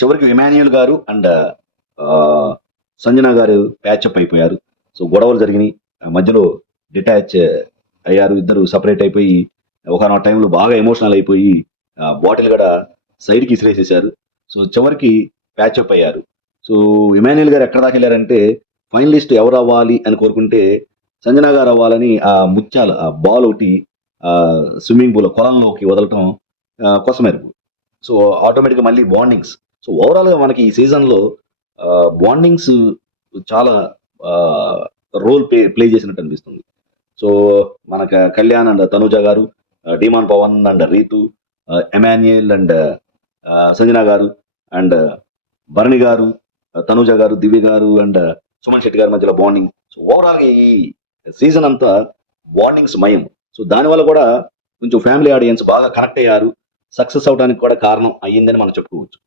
చివరికి ఇమాన్యుయల్ గారు అండ్ సంజన గారు ప్యాచప్ అయిపోయారు. సో గొడవలు జరిగినాయి, ఆ మధ్యలో డిటాచ్ అయ్యారు, ఇద్దరు సపరేట్ అయిపోయి ఒకనొక టైంలో బాగా ఎమోషనల్ అయిపోయి బాటిల్ కూడా సైడ్కి ఇసిరేసేసారు. సో చివరికి ప్యాచప్ అయ్యారు. సో ఇమాన్యుయల్ గారు ఎక్కడ దాకా వెళ్ళారంటే ఫైనలిస్ట్ ఎవరు అవ్వాలి అని కోరుకుంటే సంజన గారు అవ్వాలని ఆ ముత్యాలు ఆ బాల్ ఒకటి స్విమ్మింగ్ పూల్ కొలంలోకి వదలటం కోసమేరు. సో ఆటోమేటిక్గా మళ్ళీ బాండింగ్స్. సో ఓవరాల్గా మనకి ఈ సీజన్లో బాండింగ్స్ చాలా రోల్ ప్లే చేసినట్టు అనిపిస్తుంది. సో మనకు Kalyan and Tanuja garu, Demon Pavan and Rithu, Emmanuel and Sanjana garu and Bharani garu, Tanuja గారు, దివ్య గారు అండ్ సుమన్ శెట్టి గారి మధ్యలో బాండింగ్. సో ఓవరాల్ ఈ సీజన్ అంతా బాండింగ్స్ మయం. సో దానివల్ల కూడా కొంచెం ఫ్యామిలీ ఆడియన్స్ బాగా కనెక్ట్ అయ్యారు, సక్సెస్ అవడానికి కూడా కారణం అయ్యిందని మనం చెప్పుకోవచ్చు.